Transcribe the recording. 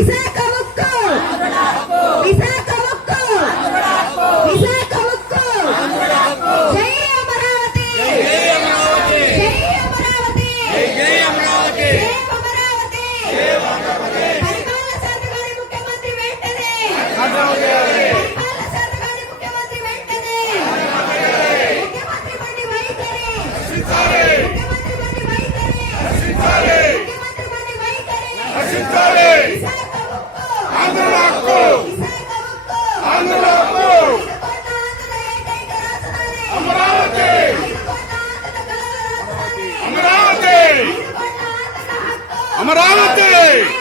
Isaac Amaravati!